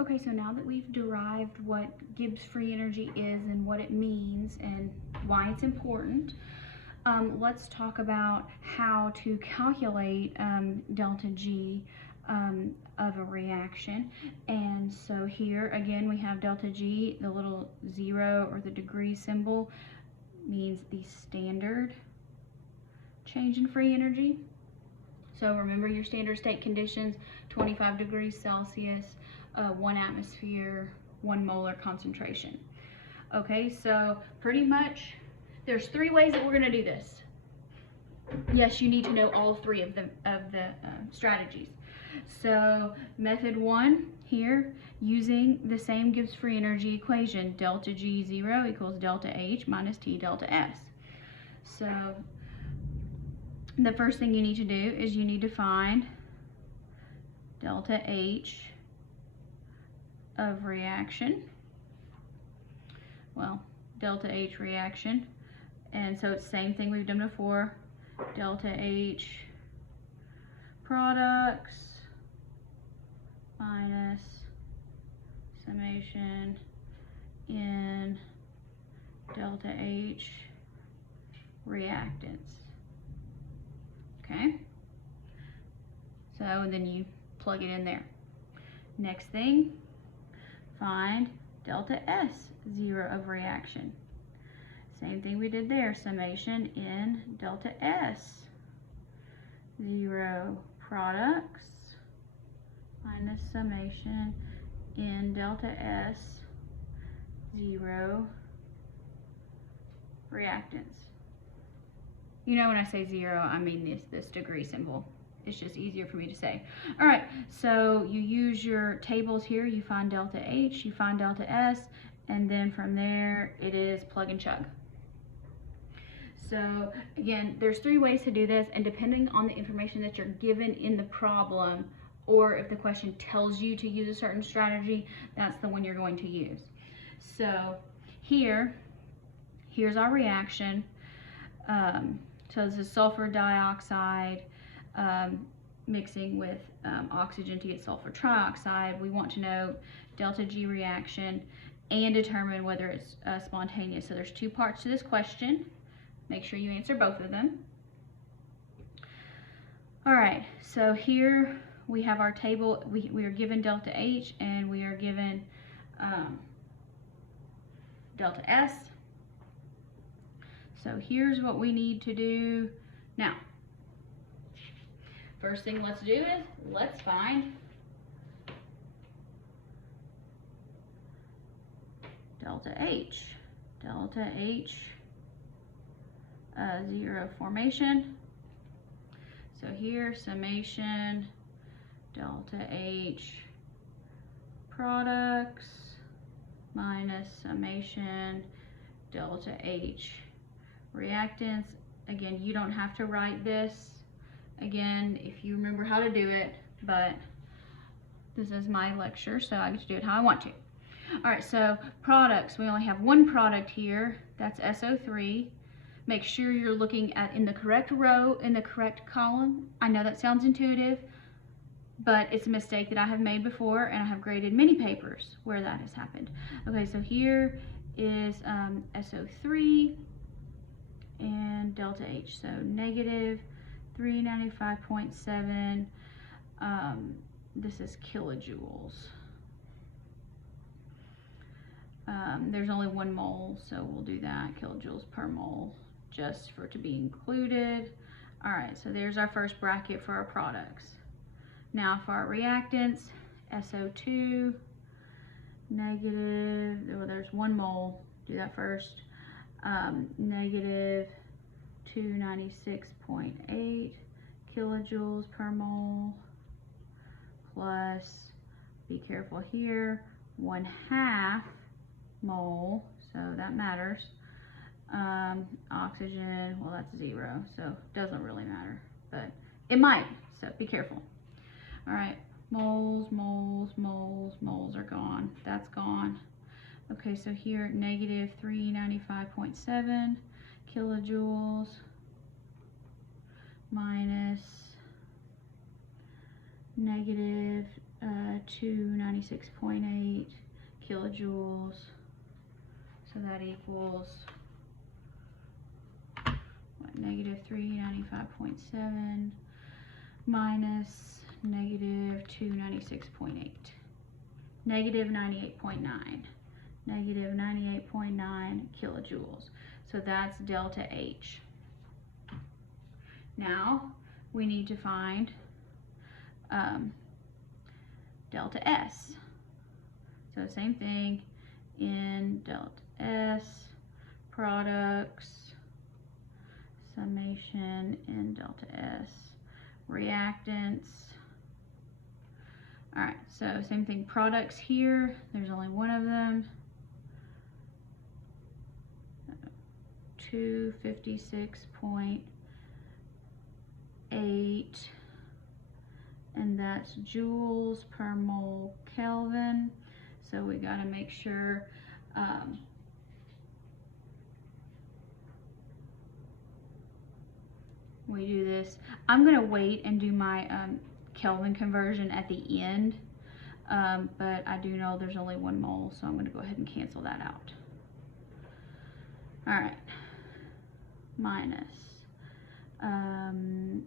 Okay, so now that we've derived what Gibbs free energy is and what it means and why it's important, let's talk about how to calculate delta G of a reaction. And so here again we have delta G, the little 0 or the degree symbol means the standard change in free energy. So remember your standard state conditions: 25 degrees Celsius, 1 atmosphere, 1 molar concentration. Okay, so pretty much there's 3 ways that we're going to do this. Yes, you need to know all 3 of the strategies. So method 1 here, using the same Gibbs free energy equation, delta G 0 equals delta H minus T delta S. So the first thing you need to do is you need to find delta H of reaction. Well, delta H reaction. And so it's the same thing we've done before. Delta H products minus summation in delta H reactants. Okay? So then you plug it in there. Next thing, find delta S 0 of reaction. Same thing we did there, summation in delta S 0 products minus summation in delta S 0 reactants. You know when I say 0, I mean this degree symbol. It's just easier for me to say. All right, so you use your tables here. You find delta H, you find delta S, and then from there it is plug and chug. So again, there's 3 ways to do this, and depending on the information that you're given in the problem, or if the question tells you to use a certain strategy, that's the one you're going to use. So here's our reaction. So this is sulfur dioxide mixing with oxygen to get sulfur trioxide. We want to know delta G reaction and determine whether it's spontaneous. So there's 2 parts to this question. Make sure you answer both of them. All right, so here we have our table. We are given delta H and we are given delta S. So here's what we need to do now. First thing let's do is let's find delta H. Delta H 0 formation. So here, summation delta H products minus summation delta H reactants. Again, you don't have to write this. Again, if you remember how to do it, but this is my lecture, so I get to do it how I want to. All right, so products, we only have 1 product here. That's SO3. Make sure you're looking at in the correct row, in the correct column. I know that sounds intuitive, but it's a mistake that I have made before, and I have graded many papers where that has happened. Okay, so here is SO3 and delta H, so negative 395.7. This is kilojoules. There's only 1 mole, so we'll do that, kilojoules per mole, just for it to be included. All right, so there's our first bracket for our products. Now for our reactants, SO2, negative, well, there's 1 mole, do that first, negative 296.8 kilojoules per mole, plus, be careful here, 1/2 mole, so that matters. Oxygen, well, that's 0, so it doesn't really matter, but it might, so be careful. All right, moles, moles, moles, moles are gone. That's gone. Okay, so here, negative 395.7 kilojoules minus negative 296.8 kilojoules. So that equals what, negative 395.7 minus negative 296.8. Negative 98.9. Negative 98.9 kilojoules. So that's delta H. Now we need to find delta S. So same thing, in delta S, products, summation in delta S, reactants. All right, so same thing, products here, there's only one of them. 256.8, and that's joules per mole Kelvin. So we got to make sure we do this. I'm going to wait and do my Kelvin conversion at the end, but I do know there's only 1 mole, so I'm going to go ahead and cancel that out. All right, minus 1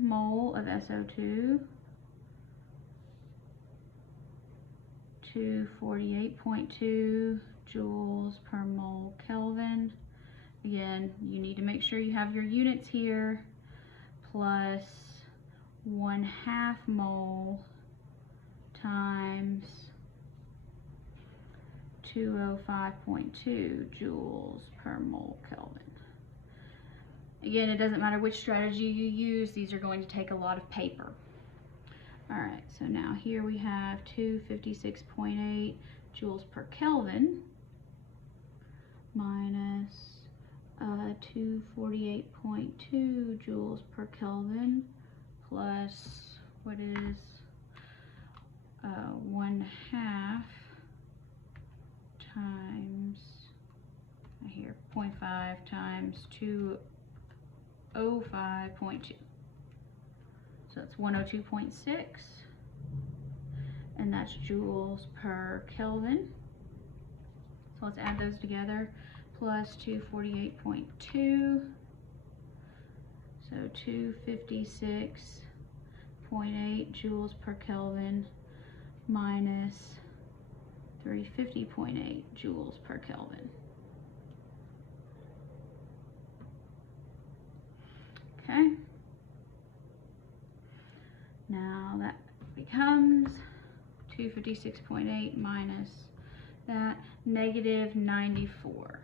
mole of SO2, 248.2 joules per mole Kelvin. Again, you need to make sure you have your units here, plus 1/2 mole times 205.2 joules per mole Kelvin. Again, it doesn't matter which strategy you use, these are going to take a lot of paper. All right, so now here we have 256.8 joules per Kelvin minus 248.2 joules per Kelvin plus what is 1/2 times, I hear 0.5 times 205.2. So it's 102.6, and that's joules per Kelvin. So let's add those together, plus 248.2, so 256.8 joules per Kelvin minus 350.8 joules per Kelvin. Okay. Now that becomes 256.8 minus that, negative 94.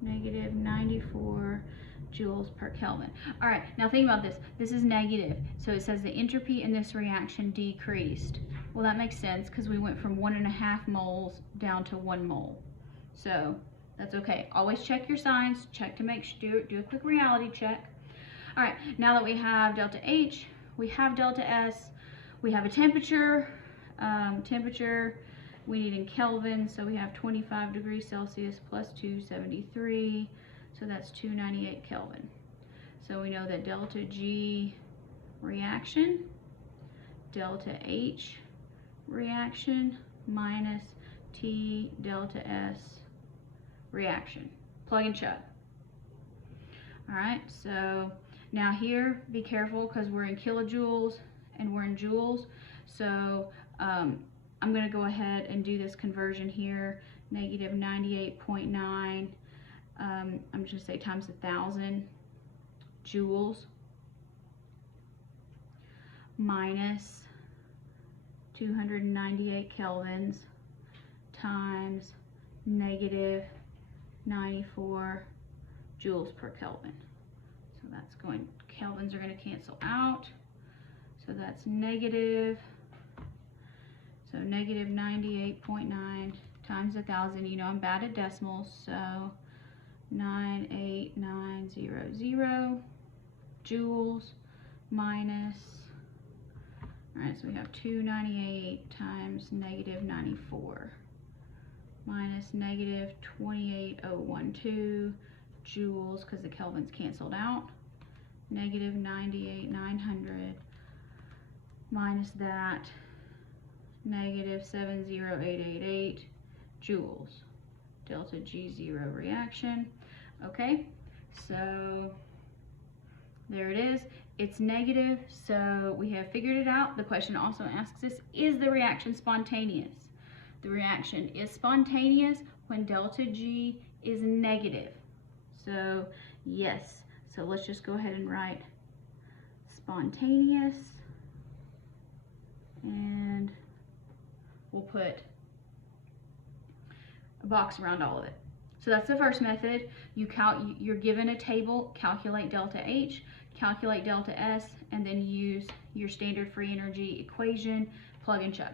Negative 94 joules per Kelvin. All right, now think about this. This is negative, so it says the entropy in this reaction decreased. Well, that makes sense because we went from 1.5 moles down to 1 mole. So that's okay. Always check your signs. Check to make sure, do a quick reality check. All right, now that we have delta H, we have delta S, we have a temperature. Temperature we need in Kelvin, so we have 25 degrees Celsius plus 273, so that's 298 Kelvin. So we know that delta G reaction, delta H reaction minus T delta S reaction. Plug and chug. All right, so now here, be careful because we're in kilojoules and we're in joules. So I'm going to go ahead and do this conversion here, negative 98.9, I'm just going to say times 1,000 joules minus 298 kelvins times negative 94 joules per Kelvin. So that's going, kelvins are going to cancel out. So that's negative, so negative 98.9 times 1,000. You know I'm bad at decimals, so 98900 joules minus, all right, so we have 298 times negative 94 minus negative 28012 joules, because the kelvins canceled out, negative 98,900 minus that negative 70888 joules. Delta G0 reaction. Okay, so there it is. It's negative, so we have figured it out. The question also asks us, is the reaction spontaneous? The reaction is spontaneous when delta G is negative. So yes, so let's just go ahead and write spontaneous, and we'll put a box around all of it. So that's the first method. You're given a table, calculate delta H, calculate delta S, and then use your standard free energy equation, plug and chug.